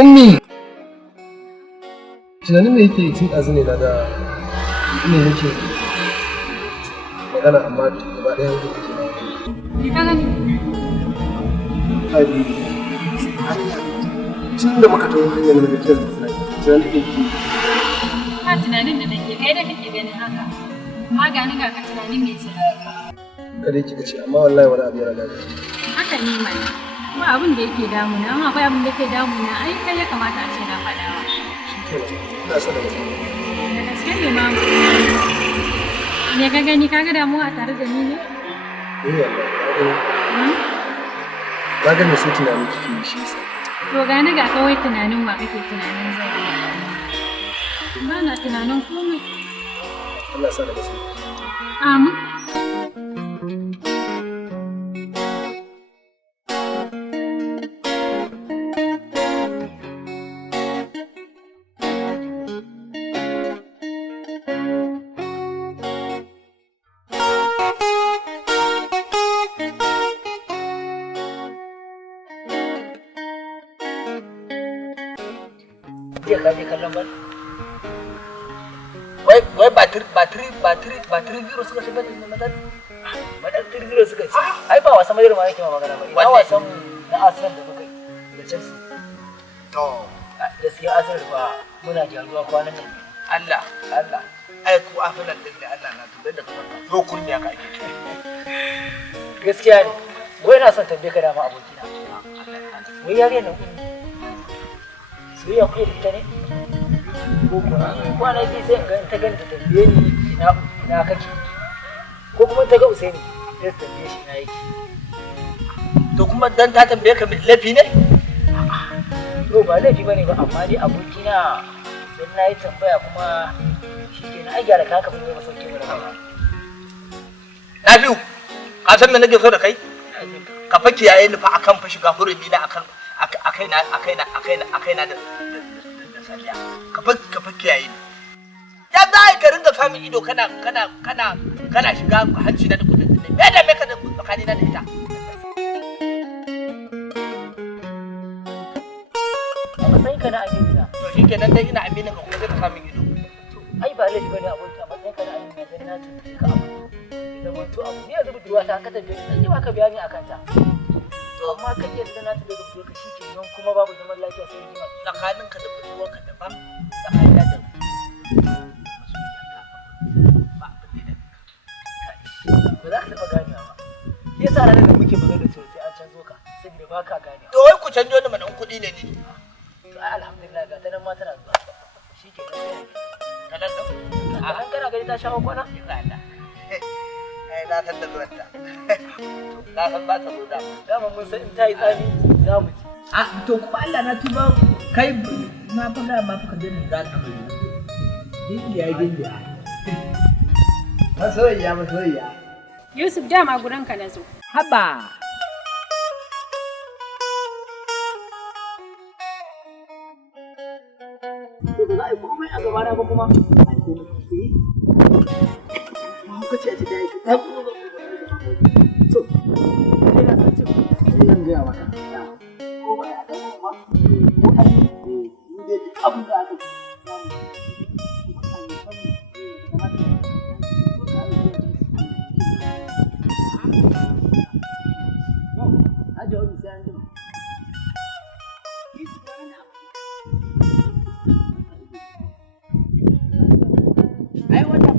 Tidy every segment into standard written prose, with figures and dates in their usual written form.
Ummi! Tunanin da yake tun ɗazu ne na da ne nake magana amma gaba ɗaya yanzu ke na Me ka gani? Hadi, tun da muka tawo hanyar da kake tunanin da yake Ba tunanin da nake kai da kake ganin haka. Amma ga ni ga ka tunanin me ce? kada yake kace amma wallahi wani abu yana damu. Haka ne mai. Kuma abin da yake damuna, amma akwai abin da yake damuna, ai kai ya kamata a ce na faɗawa. Ina son da Da gaske ne ma. Me ka gani ka ga damuwa a tare da ni ne? wallahi. Na ga me sai tunanin kike yi shi yasa. To gani ga kawai tunanin wa kake tunanin zai yi. Ba na tunanin komai. Allah sa da gaske. Amin. Jiya ka je kallon bal? Wai batiri zero suka shiga da madar? Batiri zero suka ci. Ai ba wasan madar ma yake ma magana ba. Ina wasan na Arsenal da muka yi da Chelsea. To, gaskiya Arsenal ba muna jaruwa kwanan nan. Allah. Ai ku Arsenal din da Allah na tuba da kuma zo kunya ka ake. Gaskiya ne. Wai na son tambaye ka da ma abokina. Wai yare nan soyayya kuke da ita ne? Ko kwana biyu sai in ga ta ganta tambaye ni ina kake? Ko kuma ta ga Usaini sai ta tambaye shi ina yake? To kuma dan ta tambaye ka laifi ne? To ba laifi bane ba amma dai abokina dan na yi tambaya kuma shi ke na gyara ka mun yi masauki mu da ba. Nafiu, ka san me nake so da kai? Ka fa kiyaye ni fa akan fa shiga hurumi na akan akaina da sariya ka fa kiyaye ni ya za ka ringa samun ido kana shiga hanci na da kudin ne me da me ka da tsakani na da ita a matsayin ka na amina to shikenan dai ina amina ka kuma zai ka samun ido ai ba laifi bane aboki a matsayin ka na amina dan na tuntuɓe ka abu zaman to abu ne yanzu budurwa ta ka tafi sai ba ka bayani akan ta amma kan yadda na ta daga fito shi ke nan kuma babu zaman lafiya sai rigima tsakanin ka da fitowar ka daban tsakanin da ba za ka taɓa ganewa ba shi yasa ranar da muke magana cewa sai an canzo ka saboda ba ka ganewa to wai ku canjo ni mana kuɗi ne ni to ai alhamdulillah ga ta nan ma tana zuwa shi ke nan sai ta nan ɗin a nan kana gani ta shawo kwana na san da zuwanta na san ba ta zo dama mun san in ta yi tsami za mu ci a to kuma Allah na tuba kai ma fa ga ma fa ka dani za ta bari dindiya masoyiya Yusuf dama gurinka na zo. haba za a yi komai a gabana ba kuma a yi komai mahaukaciya ce da yake ta kuma to ina son cin zan gaya maka ko ba ya ga kuma ko an yi dai abin da aka Ajo wani sai an jima. Ai wannan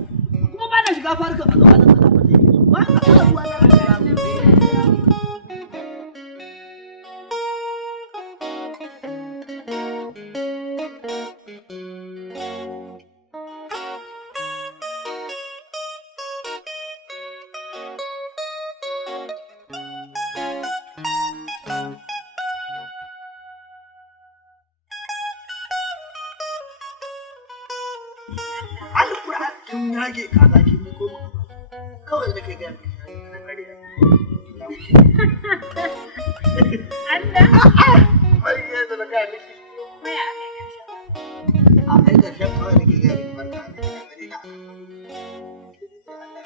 kuma ba na shiga farka a gaba da tsada ba zai yi ba a fara zuwa da kin yage kaza kin yi ko kawai da kai ga Allah bai yadda na ga miki waya akai gashi a kai da shan kawai da ke ga miki barka da gani na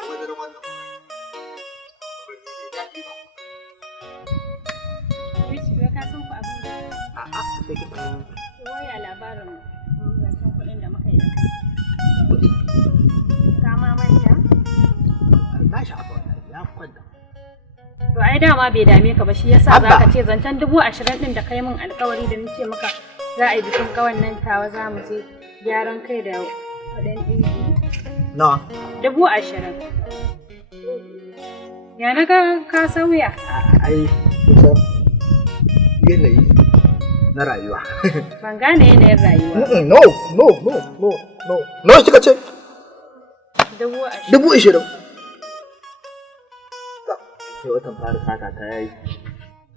wajen wannan ka san ku abin da a'a sai ki waya labarin zancen kuɗin da muka yi da ka ma manta na shafa ya kwanta to ai dama bai dame ka ba shi yasa za ka ce zancen 20,000 din da kai min alƙawari da nace maka za a yi bikin kawan nan tawa za mu je gyaran kai da kuɗin ɗinki nawa 20,000 ya na ka sauya ai kusan yanayi na rayuwa. Ban gane yanayin rayuwa. No, kika ce? 20,000. 20,000. Sai watan fara sata ta yayi.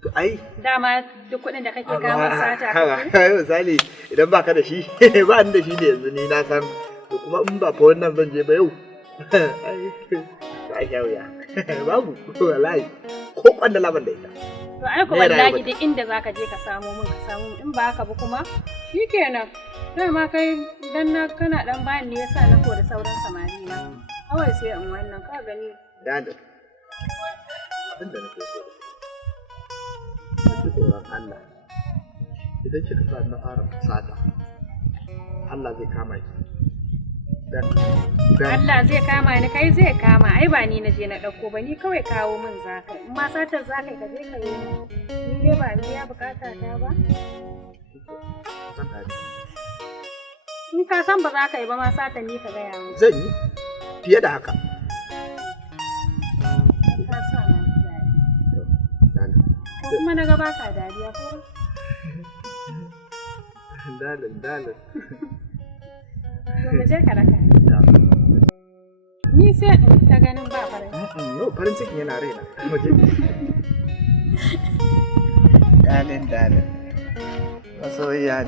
To ai. Dama duk kuɗin da kake kawo sata kake? Ai misali idan baka da shi, ba ni da shi ne yanzu ni na san. To kuma in ba fa wannan zan je ba yau. Ai wuya. Babu wallahi. Ko kwanda laban da ita. To ai ko wallahi duk inda zaka je ka samu min in ba haka ba kuma shikenan. Dama kai dan na kana dan bayan ne yasa na kore sauran samari na. Kawai sai in wannan ka gani. Dada. Abinda nake so. Ki tsoron Allah. Idan kika sa na fara sata, Allah zai kama ki. Allah zai kama ni kai zai kama ai ba ni na je na dauko ba ni kawai kawo min zakai in ma satar zakai ka je ka yi ni dai ba ni ya bukata ta ba in ka san ba za ka yi ba ma satar ni ka ga yawo zan yi fiye da haka ka sa na dadi ko kuma na ga baka dariya ko dalin mu je ka raka ni sai in ta ganin ba farin no farin cikin yana raina mu je dalin masoyiya